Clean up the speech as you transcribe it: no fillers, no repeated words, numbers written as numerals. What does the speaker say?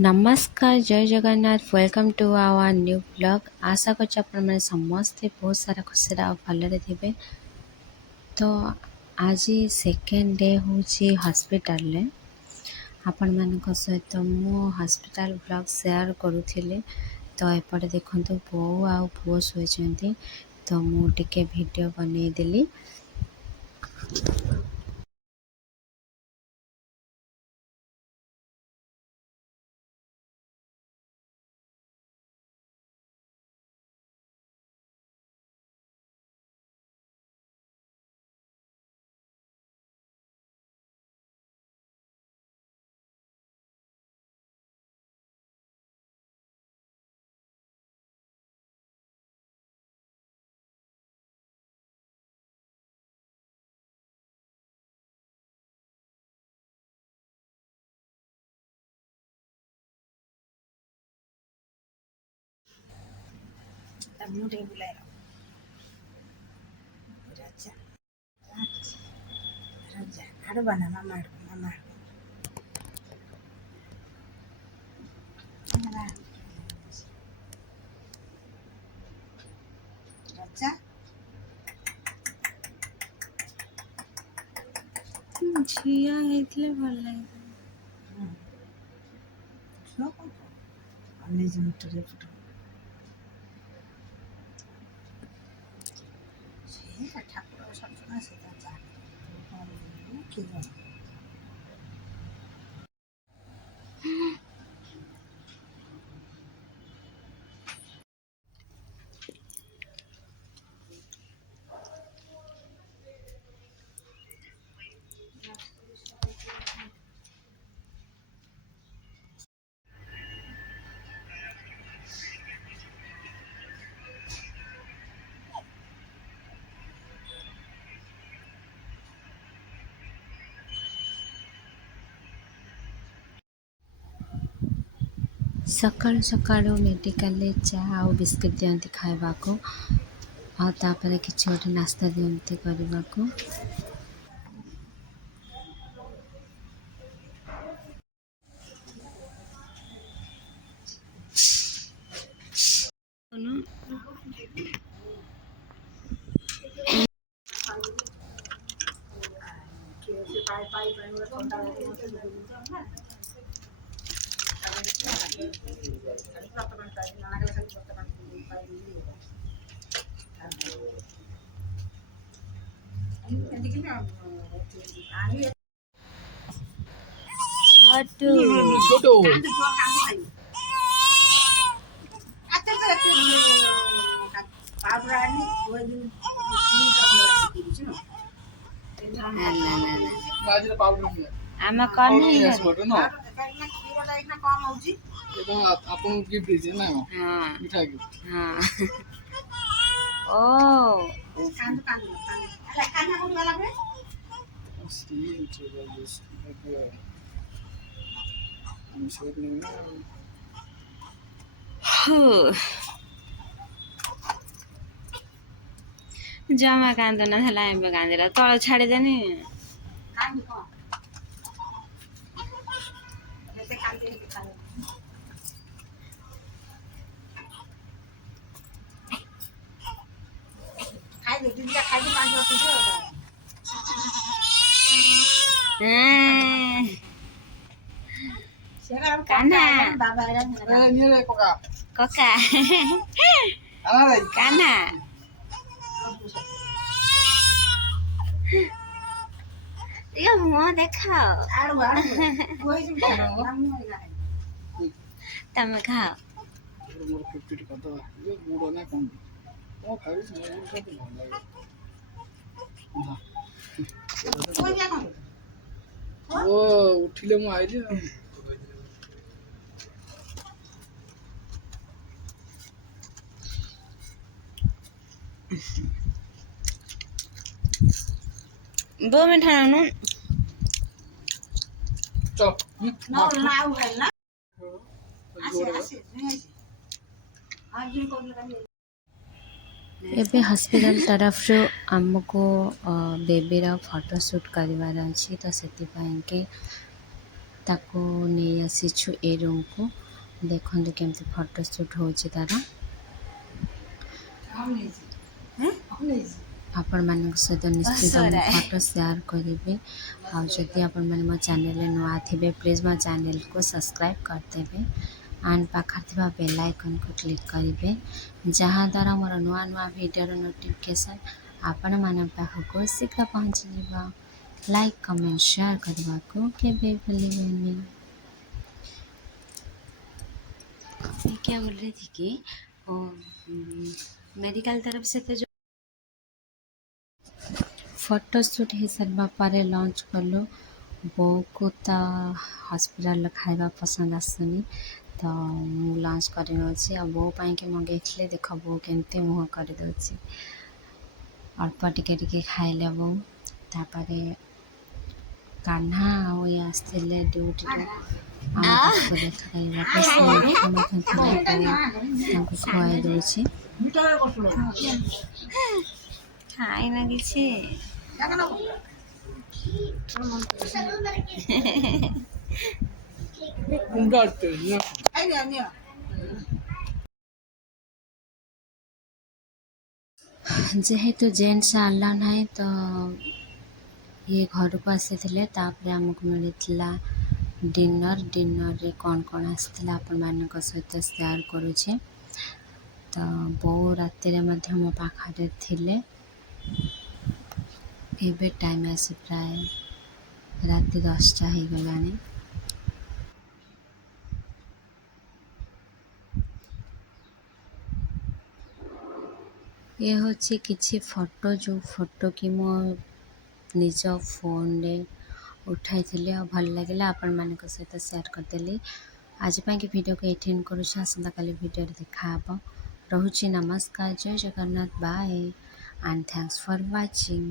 नमस्कार जय Jagannath welcome to our new blog आशा करछि आपन समस्ते बहुत सारा खुशी भलरे थे। तो आज सेकेंड डे हूँ हॉस्पिटल रे आपण मान सहित मु हॉस्पिटल ब्लॉग शेयर करूली। तो एपटे देखो बो आ पुओ शोती तो मुझे वीडियो बनईदेली। मुझे बुलाया राजा राजा आडबाना मामा मामा राजा झिया हेतले भल लागे अन्य जमटरे फुट से ठाकुर सजना से जा कि सकाळु सकाळु मेडिकल चाह आ बिस्किट दियंती खाइबा को आ तापरे किछि गोटे नास्ता दियंती करबा को। पाई पाई ठंडा छोटू आम कम आपन गिफ्ट दीजिए ना हाँ मिठा गिफ्ट हाँ ओ कांद कांद अरे कान्हा कोन वाला बे सी चलो बस हम शेयर नहीं जमा कांद ना हला एम्बे कांदरा तळ छाड़ी देनी कांद को जैसे कांद के खाए खाई दे दुनिया खाई दे 5 रुपए दे सेरा कान्हा बाबा ए ये रे कोका कोका अरे कान्हा ये मुँह देखाओ आड़ू आड़ू कोई से तम खाओ मोर पिट का तो ये बूढ़ो ना कौन ओ खाई से मोर का तो भल लागे कोई क्या कौन ओ उठिले मु आइले दो मिनट ठानु चल ना लाउ है ना आसे आसे आज भी कोन लगा एबे हॉस्पिटल तरफ जो हमको बेबी रा फोटो शूट करिवार अछि तो सेति के ତାକୁ ନେଇ ଆସିଛୁ ଏ ରୁମ୍କୁ। ଦେଖନ୍ତୁ କେମିତି ଫଟୋ ସୁଟ୍ ହେଉଛି ତା'ର। ଆପଣମାନଙ୍କ ସହିତ ନିଶ୍ଚିତ ମୁଁ ଫଟୋ ସେୟାର କରିବି। ଆଉ ଯଦି ଆପଣମାନେ ମୋ ଚ୍ୟାନେଲରେ ନୂଆ ଥିବେ ପ୍ଲିଜ୍ ମୋ ଚ୍ୟାନେଲକୁ ସବସ୍କ୍ରାଇବ୍ କରିଦେବେ ଆଣ୍ଡ ପାଖରେ ଥିବା ବେଲ୍ ଆଇକନ୍କୁ କ୍ଲିକ୍ କରିବେ, ଯାହାଦ୍ୱାରା ମୋର ନୂଆ ନୂଆ ଭିଡ଼ିଓର ନୋଟିଫିକେସନ୍ ଆପଣମାନଙ୍କ ପାଖକୁ ଶୀଘ୍ର ପହଞ୍ଚିଯିବ। ଲାଇକ୍ କମେଣ୍ଟ ସେୟାର କରିବାକୁ କେବେ ଭୁଲିବେନି। क्या बोल रही थी कि वो मेडिकल तरफ से तो जो फोटो शूट ही सारा पर लंच कलु। बो को तो हॉस्पिटल खाଇବା पसंद आसुनी तो मु लंच कर बो पाई मंगेली। देख बो केमती मुँह करदे अल्प टिके टिके खाइले बो। तापर कान्हा ये आसते ड्यूटी खुआई दूसरी खाई ना किसी जेहेतु जेन्ट्स आला ना तो ये घर को आसी आमको मिलता डिनर रे कौन कौन आसला आपण मानक सहित शेयर करुचे। तो बो राति मो पाखे थिले। एबे टाइम आसी प्राय राति 10टा हो गलानी। ये होची किछि फोटो जो फोटो कि मो निज फोन रे उठाई भल लगे आपण मान सहित शेयर करदेली। आज कि वीडियो को एटेंड करुच्छे। आसंता काली वीडियो देखा रोची। नमस्कार, जय Jagannath, bye and thanks for watching.